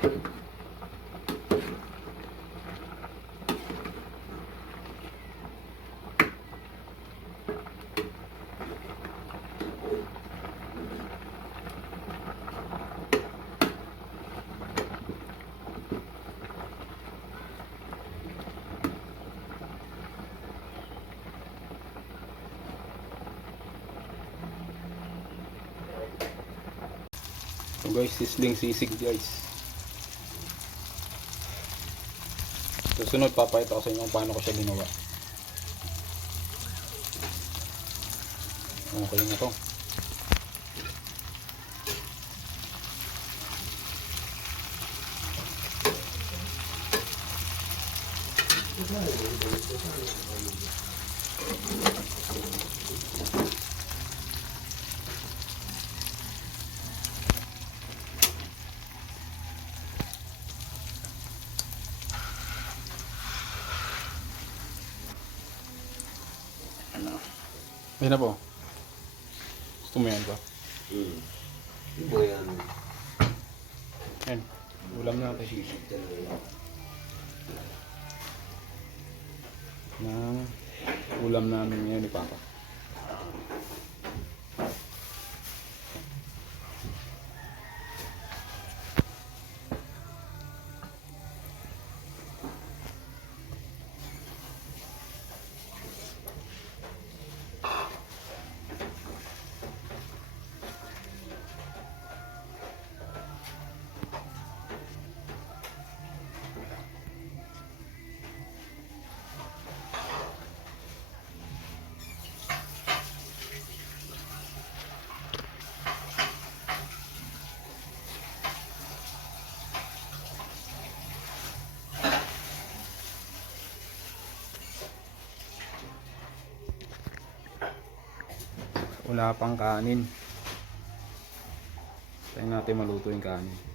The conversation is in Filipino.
So guys, sisling sisig guys. Susunod papakita ko sa inyo kung paano ko siya ginawa. Okay na to. Ayun na po. Gusto mo yan ba? Hindi mo yan. Ayan. Ulam natin. Ng ulam namin ngayon ni Papa. Wala pang kanin. Tayo natin maluto yung kanin.